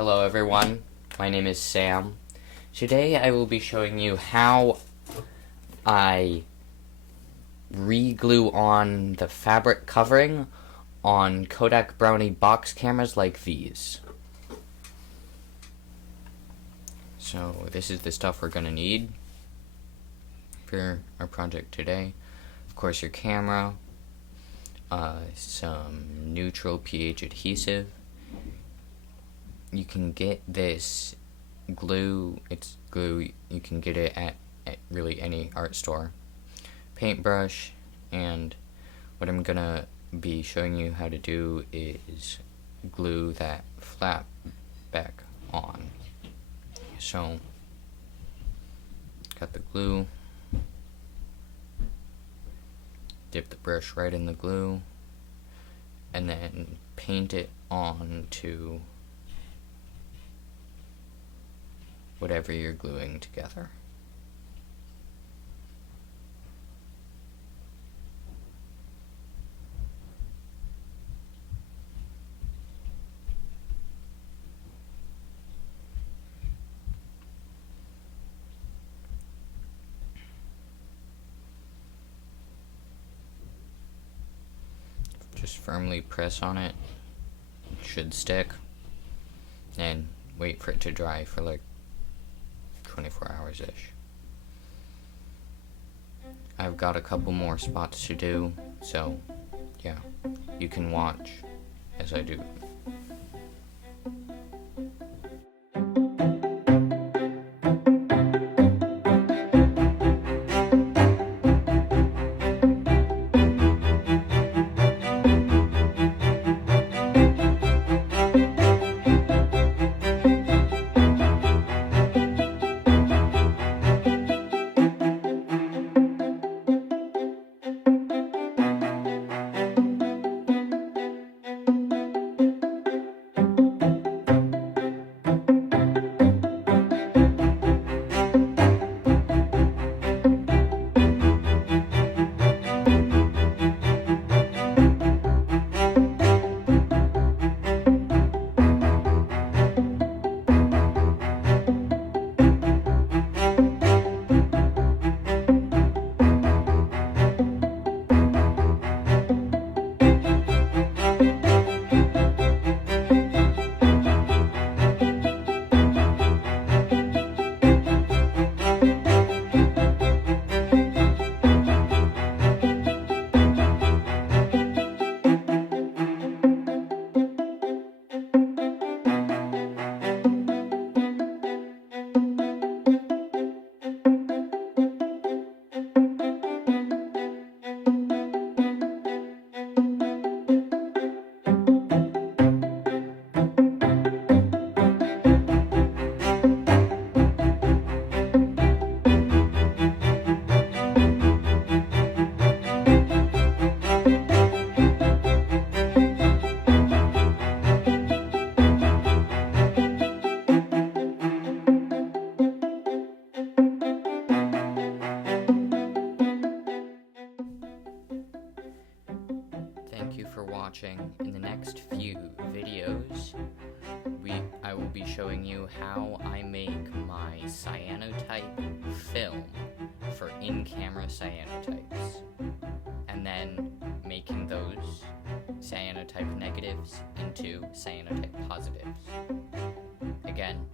Hello everyone, my name is Sam. Today I will be showing you how I re-glue on the fabric covering on Kodak Brownie box cameras like these. So this is the stuff we're going to need for our project today. Of course your camera, some neutral pH adhesive. You can get this glue, it's glue, you can get it at really any art store. Paintbrush, and what I'm gonna be showing you how to do is glue that flap back on. So, got the glue, dip the brush right in the glue, and then paint it on to whatever you're gluing together. Just firmly press on it. It should stick. And wait for it to dry for like 24 hours-ish. I've got a couple more spots to do, so yeah, you can watch as I do. Thank you for watching. In the next few videos, I will be showing you how I make my cyanotype film for in-camera cyanotypes, and then making those cyanotype negatives into cyanotype positives. Again,